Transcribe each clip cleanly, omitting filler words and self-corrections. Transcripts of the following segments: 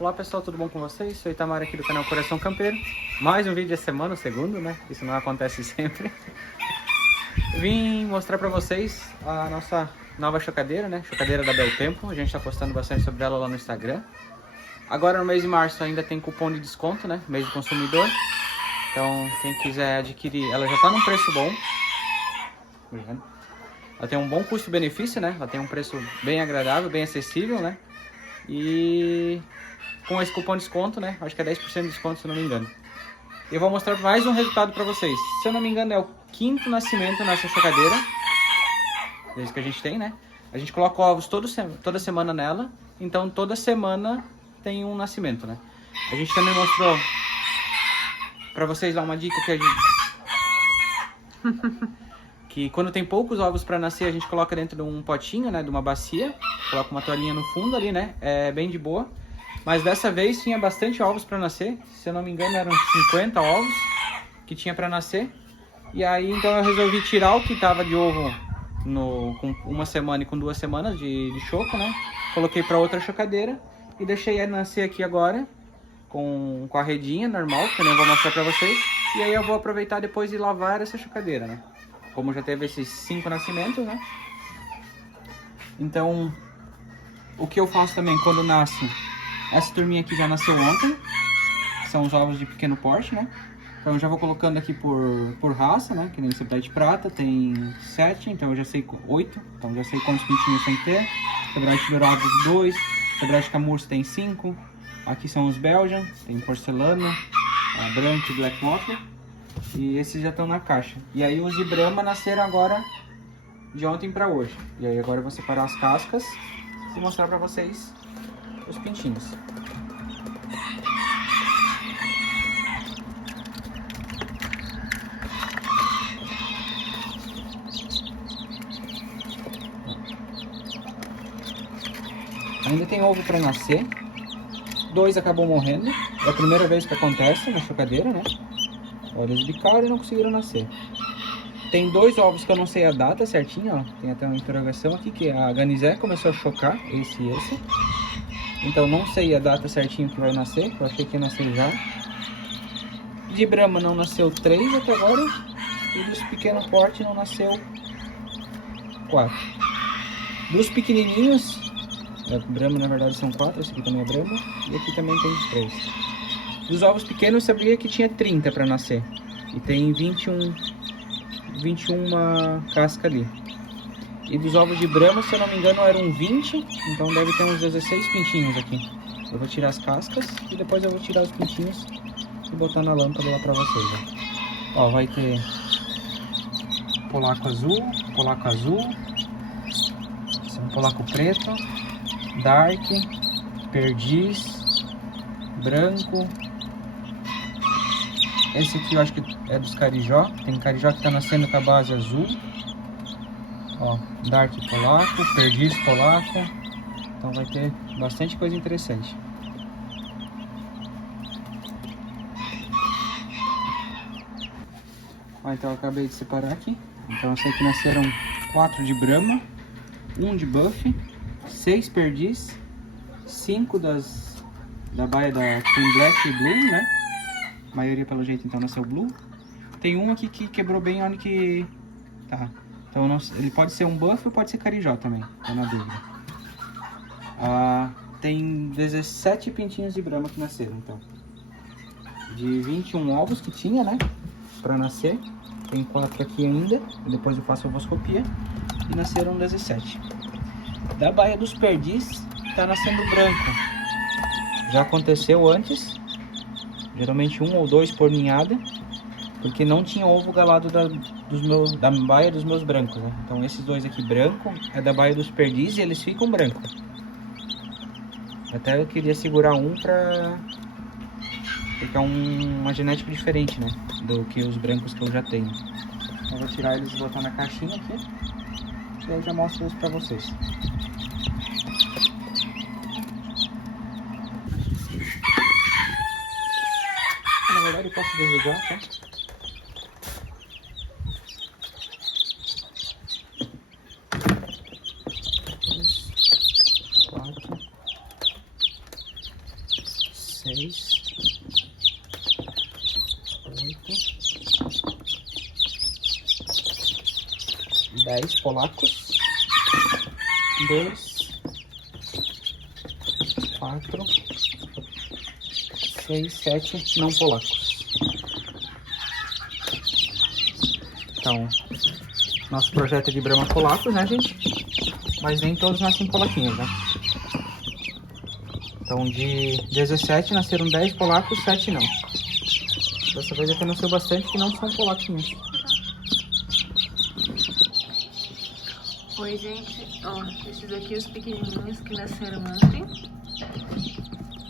Olá pessoal, tudo bom com vocês? Sou Itamar aqui do canal Coração Campeiro. Mais um vídeo da semana, o segundo, né? Isso não acontece sempre. Vim mostrar pra vocês a nossa nova chocadeira, né? Chocadeira da Bel Tempo. A gente tá postando bastante sobre ela lá no Instagram. Agora no mês de março ainda tem cupom de desconto, né? Mês do consumidor. Então quem quiser adquirir, ela já tá num preço bom. Ela tem um bom custo-benefício, né? Ela tem um preço bem agradável, bem acessível, né? E com esse cupom de desconto, né? Acho que é 10% de desconto, se eu não me engano. Eu vou mostrar mais um resultado para vocês. Se eu não me engano, é o 5º nascimento nessa chocadeira. Desde que a gente tem, né? A gente coloca ovos toda semana nela. Então, toda semana tem um nascimento, né? A gente também mostrou para vocês lá uma dica que a gente... que quando tem poucos ovos para nascer, a gente coloca dentro de um potinho, né? De uma bacia. Coloca uma toalhinha no fundo ali, né? É bem de boa. Mas dessa vez tinha bastante ovos para nascer. Se eu não me engano, eram 50 ovos que tinha para nascer. E aí, então eu resolvi tirar o que tava de ovo com uma semana e com 2 semanas de choco, né? Coloquei para outra chocadeira e deixei ela nascer aqui agora com a redinha normal, que eu nem vou mostrar para vocês. E aí eu vou aproveitar depois de lavar essa chocadeira, né? Como já teve esses 5 nascimentos, né? Então, o que eu faço também quando nasce... Essa turminha aqui já nasceu ontem. São os ovos de pequeno porte, né? Então eu já vou colocando aqui por raça, né? Que nem esse pé de prata, tem 7, então eu já sei 8. Então já sei quantos pintinhos tem que ter. Quebrade dourado 2, quebrade camurça tem 5. Aqui são os Belgian, tem porcelana, a branca e black waffle. E esses já estão na caixa. E aí os de Brahma nasceram agora de ontem para hoje. E aí agora eu vou separar as cascas e mostrar para vocês os pintinhos. Ainda tem ovo para nascer. 2 acabou morrendo. É a primeira vez que acontece na chocadeira, né? Olha, eles bicaram e não conseguiram nascer. Tem 2 ovos que eu não sei a data certinha, ó. Tem até uma interrogação aqui que a Ganizé começou a chocar, esse e esse. Então não sei a data certinho que vai nascer, eu achei que ia nascer já. De Brahma não nasceu 3 até agora. E dos pequeno porte não nasceu 4. Dos pequenininhos, Brahma na verdade são 4, esse aqui também é Brahma. E aqui também tem 3. Dos ovos pequenos eu sabia que tinha 30 para nascer. E tem 21 casca ali. E dos ovos de Brahma, se eu não me engano, eram 20, então deve ter uns 16 pintinhos aqui. Eu vou tirar as cascas e depois eu vou tirar os pintinhos e botar na lâmpada lá pra vocês. Ó, vai ter polaco azul, polaco preto, dark, perdiz, branco. Esse aqui eu acho que é dos carijó, tem carijó que tá nascendo com a base azul. Ó, dark polaco, perdiz polaco. Então vai ter bastante coisa interessante. Ó, então eu acabei de separar aqui. Então eu sei que nasceram 4 de Brahma, 1 de Buff, 6 perdiz, 5 da baia da Twin Black e Blue, né? A maioria pelo jeito então nasceu Blue. Tem um aqui que quebrou bem onde que tá. Então ele pode ser um buff ou pode ser carijó também, tá na dúvida. Tem 17 pintinhos de Brahma que nasceram, então. De 21 ovos que tinha, né, pra nascer. Tem 4 aqui ainda, depois eu faço a ovoscopia. E nasceram 17. Da baia dos perdiz, tá nascendo branco. Já aconteceu antes. Geralmente 1 ou 2 por ninhada. Porque não tinha ovo galado da baia dos meus brancos, né? Então esses 2 aqui branco é da baia dos perdiz e eles ficam brancos. Até eu queria segurar um pra ficar uma genética diferente, né? Do que os brancos que eu já tenho. Então eu vou tirar eles e botar na caixinha aqui. E aí eu já mostro isso pra vocês. Na verdade eu posso desligar, tá? 6, 8, 10 polacos, 2, 4, 6, 7 não polacos. Então, nosso projeto é de Brahma polacos, né, gente? Mas nem todos nascem polaquinhos, né? Então, de 17 nasceram 10 polacos, 7 não. Dessa vez até nasceu bastante que não são polaquinhos. Oi, gente. Ó, esses aqui os pequenininhos que nasceram ontem.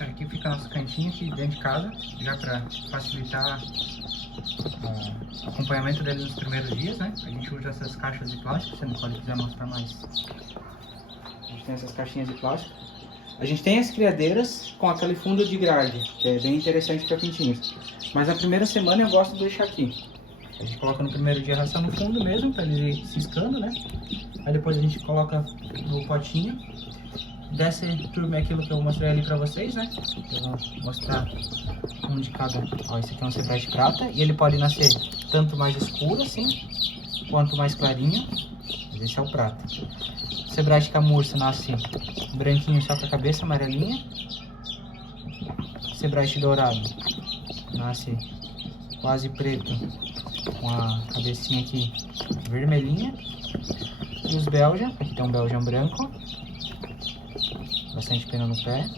Aqui fica nosso cantinho aqui dentro de casa, já para facilitar o acompanhamento deles nos primeiros dias, né? A gente usa essas caixas de plástico, se não pode quiser mostrar mais. A gente tem essas caixinhas de plástico. A gente tem as criadeiras com aquele fundo de grade, que é bem interessante para pintinhos. Mas a primeira semana eu gosto de deixar aqui. A gente coloca no primeiro dia a ração no fundo mesmo, para eles ir ciscando, né? Aí depois a gente coloca no potinho. Dessa turma é aquilo que eu mostrei ali pra vocês, né? Eu vou mostrar um de cada. Ó, esse aqui é um sebrite prata e ele pode nascer tanto mais escuro assim, quanto mais clarinho. Mas esse é o prata. O sebrite camurça nasce branquinho só com a cabeça amarelinha. O sebrite dourado nasce quase preto com a cabecinha aqui vermelhinha. E os Belgian, aqui tem um Belgian branco. Bastante pena no pé.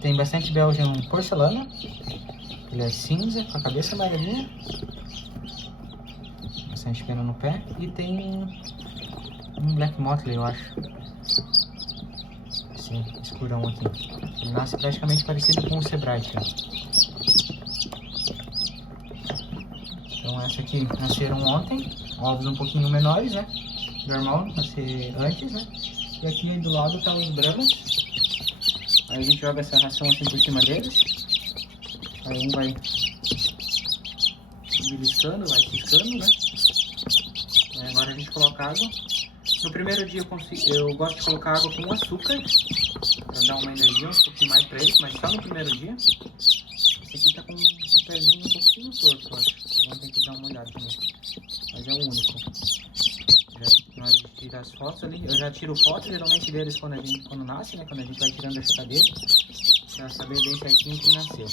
Tem bastante Belgian porcelana. Ele é cinza, com a cabeça amarelinha. Bastante pena no pé. E tem um Black Motley, eu acho. Esse escurão aqui. Ele nasce praticamente parecido com o sebrite. Então essa aqui nasceram ontem. Ovos um pouquinho menores, né? Normal, nascer antes, né? E aqui aí do lado tá os Brahmas. Aí a gente joga essa ração assim por cima deles. Aí um vai beliscando, vai piscando, né? Aí agora a gente coloca água. No primeiro dia eu gosto de colocar água com açúcar, pra dar uma energia um pouquinho mais pra eles, mas só no primeiro dia. Esse aqui tá com um pezinho um pouquinho torto, eu acho. Vamos ter que dar uma olhada também. Mas é o único. Na hora de tirar as fotos ali, eu já tiro foto geralmente deles quando nasce, né? Quando a gente vai tirando da chocadeira, pra saber bem certinho quem nasceu.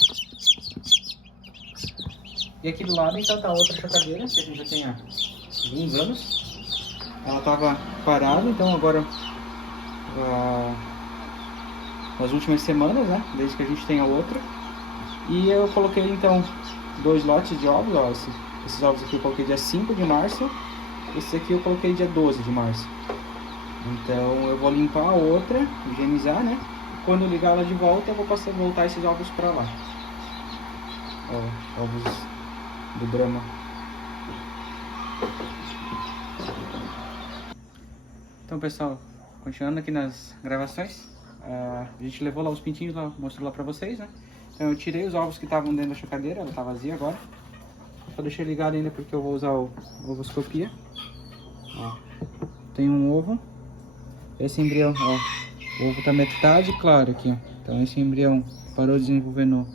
E aqui do lado então tá outra chocadeira, que a gente já tem há alguns anos. Ela tava parada, então agora nas últimas semanas, né? Desde que a gente tem a outra. E eu coloquei então 2 lotes de ovos, ó. Esses ovos aqui eu coloquei dia 5 de março. Esse aqui eu coloquei dia 12 de março. Então eu vou limpar a outra, higienizar, né? Quando eu ligar ela de volta, eu vou voltar esses ovos pra lá. Ó, ovos do Brahma. Então, pessoal, continuando aqui nas gravações, a gente levou lá os pintinhos, lá, mostrou lá pra vocês, né? Então eu tirei os ovos que estavam dentro da chocadeira, ela tá vazia agora. Só deixei ligado ainda porque eu vou usar o ovoscopia. Ó, tem um ovo. Esse embrião, ó, o ovo tá metade claro aqui, ó. Então esse embrião parou de desenvolver no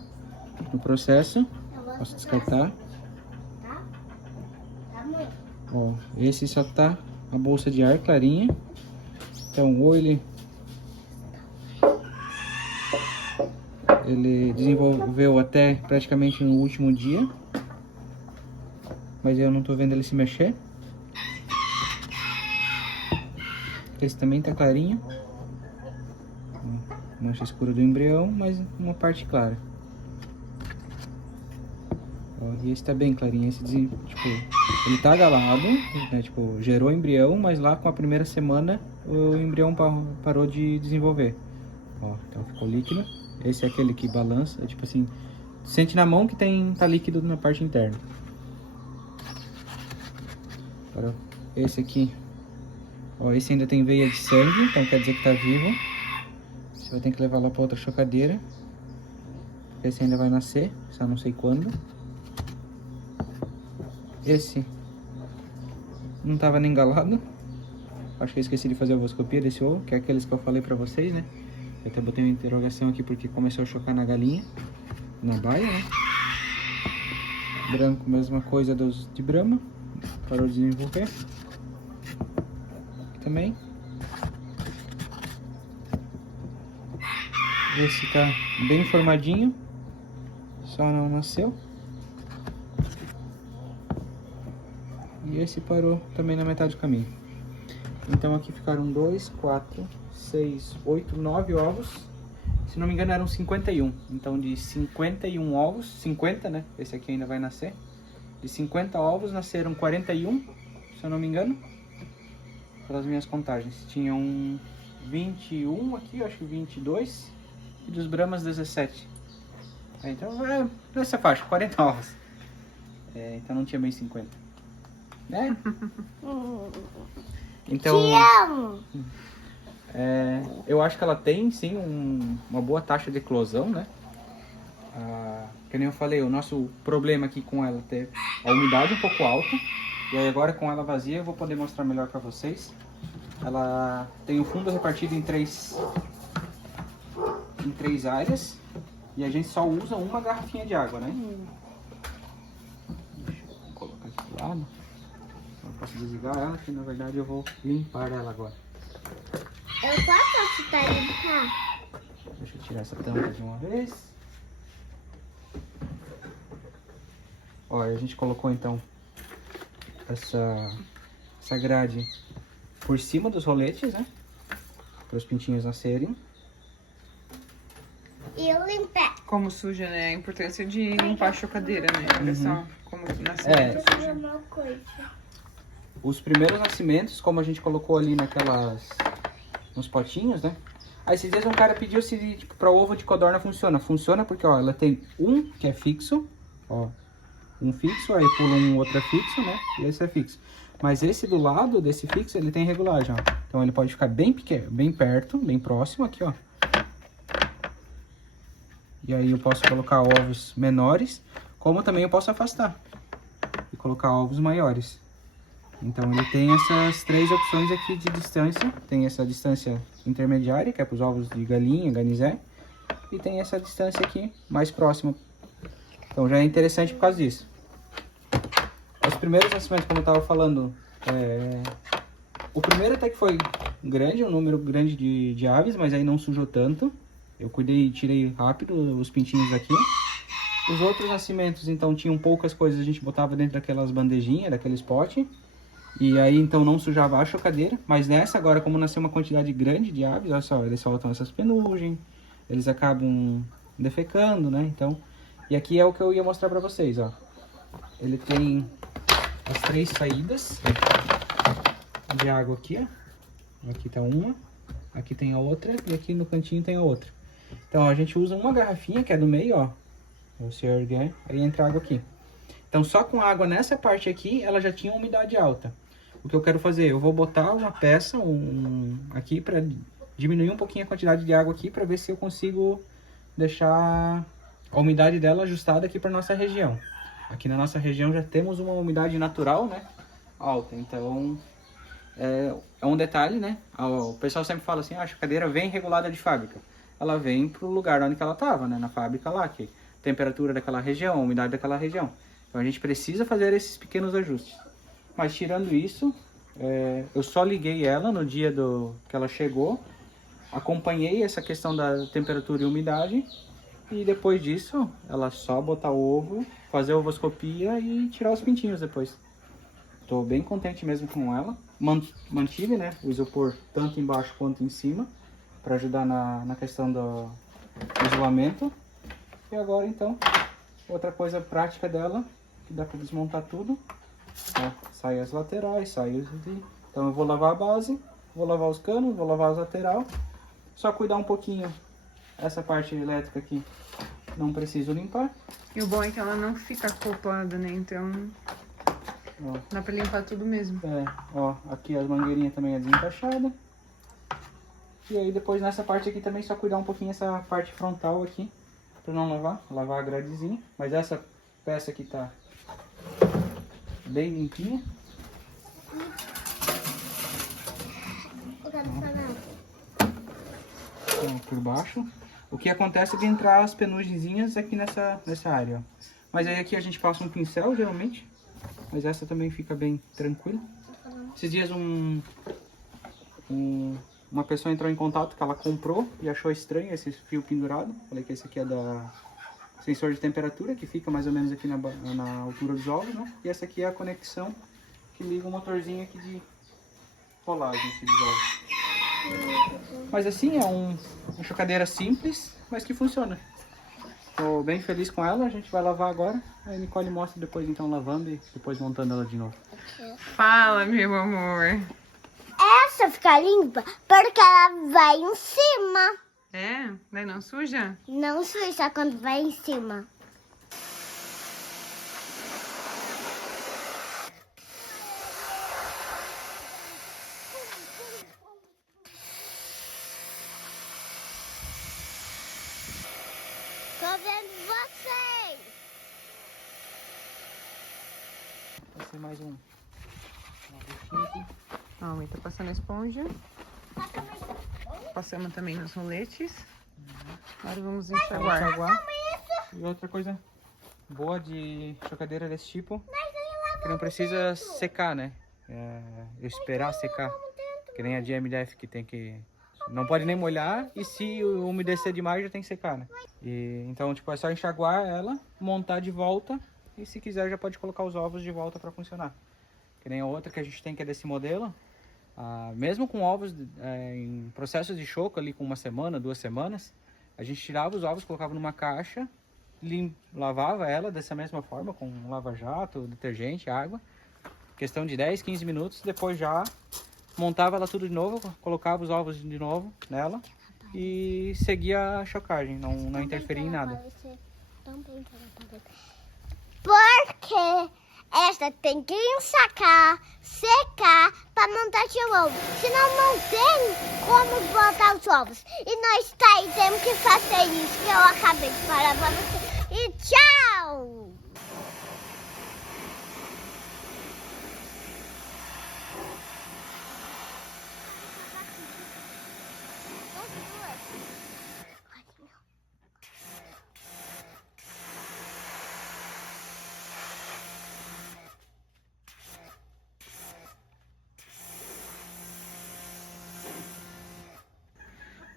processo. Posso descartar. Ó, esse só tá a bolsa de ar clarinha. Então ou ele desenvolveu até praticamente no último dia, mas eu não tô vendo ele se mexer. Esse também tá clarinho, mancha escura do embrião, mas uma parte clara. Ó, e esse tá bem clarinho, esse tipo, ele tá agalado, né, tipo, gerou embrião, mas lá com a primeira semana o embrião parou de desenvolver. Ó, então ficou líquido. Esse é aquele que balança, é tipo assim, sente na mão que tá líquido na parte interna. Agora, esse aqui, ó, esse ainda tem veia de sangue, então quer dizer que tá vivo. Você vai ter que levar lá pra outra chocadeira, porque esse ainda vai nascer, só não sei quando. Esse não tava nem engalado. Acho que eu esqueci de fazer a ovoscopia desse ovo, que é aqueles que eu falei pra vocês, né? Eu até botei uma interrogação aqui porque começou a chocar na galinha, na baia, né? Branco, mesma coisa dos de Brahma, parou de desenvolver. Aqui também. Esse tá bem formadinho, só não nasceu. E esse parou também na metade do caminho. Então aqui ficaram 2, 4, 6, 8, 9 ovos. Se não me engano eram 51. Então de 51 ovos, 50 né? Esse aqui ainda vai nascer. De 50 ovos nasceram 41, se eu não me engano. Pelas minhas contagens. Tinham 21 aqui, eu acho que 22. E dos Brahmas 17. Então é nessa faixa, 40 ovos. Então não tinha bem 50. Né? Então, Te amo! eu acho que ela tem sim uma boa taxa de eclosão, né? Que nem eu falei, o nosso problema aqui com ela é ter a umidade um pouco alta. E aí agora com ela vazia eu vou poder mostrar melhor para vocês. Ela tem o fundo repartido em três áreas. E a gente só usa uma garrafinha de água, né? Deixa eu colocar aqui do lado. Eu posso desligar ela, que na verdade eu vou limpar ela agora. Eu posso ajudar a limpar? Deixa eu tirar essa tampa de uma vez. Olha, a gente colocou então essa grade por cima dos roletes, né? Para os pintinhos nascerem. E eu limpei. Como suja, né? A importância de limpar a chocadeira, né? Olha só como nasceu É. muito Vou fazer suja. uma coisa. Os primeiros nascimentos, como a gente colocou ali nos potinhos, né? Aí esses dias um cara pediu se tipo, para o ovo de codorna funciona. Funciona porque ó, ela tem um que é fixo, ó. Um fixo, aí pula um outro é fixo, né? E esse é fixo. Mas esse do lado desse fixo, ele tem regulagem, ó. Então ele pode ficar bem pequeno, bem perto, bem próximo aqui, ó. E aí eu posso colocar ovos menores, como também eu posso afastar e colocar ovos maiores. Então ele tem essas três opções aqui de distância. Tem essa distância intermediária, que é para os ovos de galinha, ganizé. E tem essa distância aqui mais próxima. Então já é interessante por causa disso. Os primeiros nascimentos, como eu estava falando, o primeiro até que foi grande, um número grande de aves, mas aí não sujou tanto. Eu cuidei e tirei rápido os pintinhos aqui. Os outros nascimentos, então, tinham poucas coisas, a gente botava dentro daquelas bandejinhas, daqueles potes. E aí, então, não sujava a chocadeira. Mas nessa, agora, como nasceu uma quantidade grande de aves, olha só, eles soltam essas penugens, eles acabam defecando, né? Então, e aqui é o que eu ia mostrar pra vocês, ó. Ele tem as três saídas de água aqui, ó. Aqui tá uma, aqui tem a outra e aqui no cantinho tem a outra. Então, a gente usa uma garrafinha, que é do meio, ó. Você ergue, aí entra água aqui. Então, só com água nessa parte aqui, ela já tinha umidade alta. O que eu quero fazer? Eu vou botar uma peça aqui para diminuir um pouquinho a quantidade de água aqui, para ver se eu consigo deixar a umidade dela ajustada aqui para nossa região. Aqui na nossa região já temos uma umidade natural, né? Alta. Então, é um detalhe, né? O pessoal sempre fala assim, a chocadeira vem regulada de fábrica. Ela vem pro lugar onde ela estava, né? Na fábrica lá, que temperatura daquela região, a umidade daquela região. Então a gente precisa fazer esses pequenos ajustes. Mas tirando isso, eu só liguei ela no dia que ela chegou, acompanhei essa questão da temperatura e umidade, e depois disso, ela só botar o ovo, fazer a ovoscopia e tirar os pintinhos depois. Estou bem contente mesmo com ela. Mantive, né, o isopor tanto embaixo quanto em cima, para ajudar na questão do isolamento. E agora então, outra coisa prática dela, que dá para desmontar tudo. Ó, sai as laterais, sai os... Então eu vou lavar a base, vou lavar os canos, vou lavar as lateral. Só cuidar um pouquinho essa parte elétrica aqui, não preciso limpar. E o bom é que ela não fica acoplada, né? Então Ó, dá pra limpar tudo mesmo. ó, aqui as mangueirinhas também é desencaixada. E aí depois nessa parte aqui também só cuidar um pouquinho essa parte frontal aqui, para não lavar a gradezinha. Mas essa peça aqui tá bem limpinha. Eu quero falar. Então, por baixo. O que acontece é de entrar as penugenzinhas aqui nessa área, ó. Mas aí aqui a gente passa um pincel, geralmente. Mas essa também fica bem tranquila. Esses dias uma pessoa entrou em contato que ela comprou e achou estranho esse fio pendurado. Falei que esse aqui é da sensor de temperatura, que fica mais ou menos aqui na altura dos ovos, né? E essa aqui é a conexão que liga o motorzinho aqui de rolagem aqui dos ovos. Mas assim, é uma chocadeira simples, mas que funciona. Tô bem feliz com ela, a gente vai lavar agora. Aí a Nicole mostra depois então lavando e depois montando ela de novo. Fala, meu amor. Essa fica limpa porque ela vai em cima. É? Daí não suja? Não suja quando vai em cima. Tô vendo vocês. Vai ser mais uma buchinha aqui. Ó, a mãe tá passando a esponja. Passamos também nos roletes. Agora vamos enxaguar. E outra coisa boa de chocadeira desse tipo, que não precisa secar, né? Esperar secar. Que nem a de MDF que tem que... Não pode nem molhar e se umedecer demais já tem que secar, né? Então, tipo, é só enxaguar ela, montar de volta e se quiser já pode colocar os ovos de volta para funcionar. Que nem a outra que a gente tem que é desse modelo. Mesmo com ovos em processo de choco ali com 1 semana, 2 semanas, a gente tirava os ovos, colocava numa caixa, lavava ela dessa mesma forma, com lava-jato, detergente, água. Questão de 10, 15 minutos, depois já montava ela tudo de novo, colocava os ovos de novo nela e seguia a chocagem, não interferia em nada. Porque esta tem que ensacar, secar para montar de ovo. Senão não tem como botar os ovos. E nós temos que fazer isso que eu acabei de falar para você. E tchau!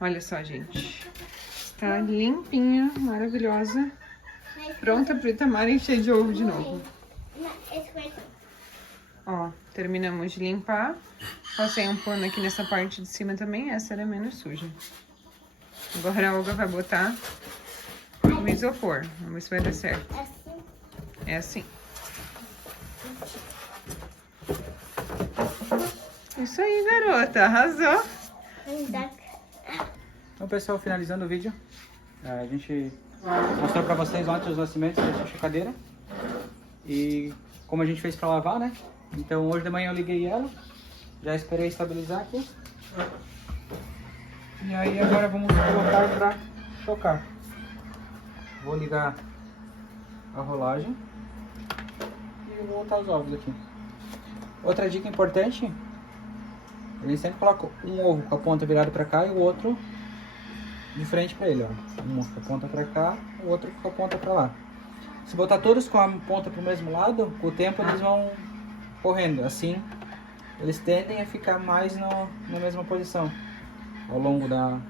Olha só, gente. Está limpinha, maravilhosa. Pronta para o Itamar encher de ovo de novo. Ó, terminamos de limpar. Passei um pano aqui nessa parte de cima também. Essa era menos suja. Agora a Olga vai botar no isopor. Vamos ver se vai dar certo. É assim. Isso aí, garota. Arrasou. Então, pessoal, finalizando o vídeo, a gente mostrou pra vocês ontem os nascimentos dessa chocadeira e como a gente fez pra lavar, né? Então hoje de manhã eu liguei ela, já esperei estabilizar aqui e aí agora vamos colocar pra chocar. Vou ligar a rolagem e vou botar os ovos aqui. Outra dica importante, a gente sempre coloca um ovo com a ponta virada pra cá e o outro de frente para ele, ó. Um com a ponta para cá, o outro com a ponta para lá. Se botar todos com a ponta para o mesmo lado, com o tempo eles vão correndo. Assim, eles tendem a ficar mais na mesma posição ao longo da...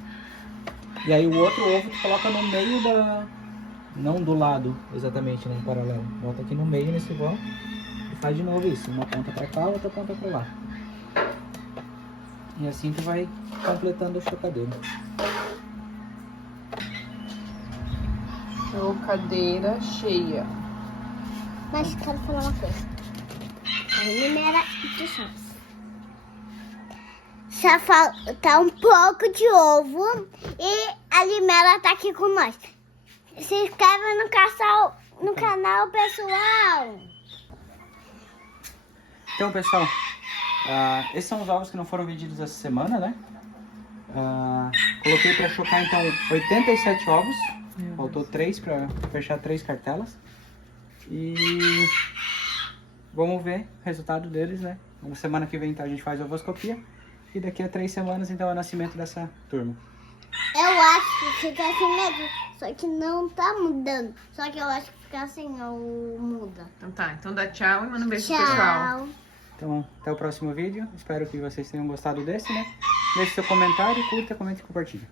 E aí o outro ovo tu coloca no meio da... Não do lado, exatamente, né, em paralelo. Bota aqui no meio nesse vão e faz de novo isso. Uma ponta para cá, outra ponta para lá. E assim tu vai completando a chocadeira. Chocadeira cheia. Mas quero falar uma coisa. A Limera de chance. Só falta um pouco de ovo e a Limera tá aqui com nós. Se inscreve no canal, pessoal. Então, pessoal, esses são os ovos que não foram vendidos essa semana, né? Coloquei para chocar, então, 87 ovos. Faltou 3 para fechar 3 cartelas. E vamos ver o resultado deles, né? Na semana que vem, então, a gente faz a ovoscopia. E daqui a 3 semanas, então, é o nascimento dessa turma. Eu acho que fica assim mesmo, só que não tá mudando. Só que eu acho que fica assim, ou muda. Então tá, então dá tchau e manda um beijo pro pessoal. Tchau. Então, até o próximo vídeo. Espero que vocês tenham gostado desse, né? Deixe seu comentário, curta, comente e compartilhe.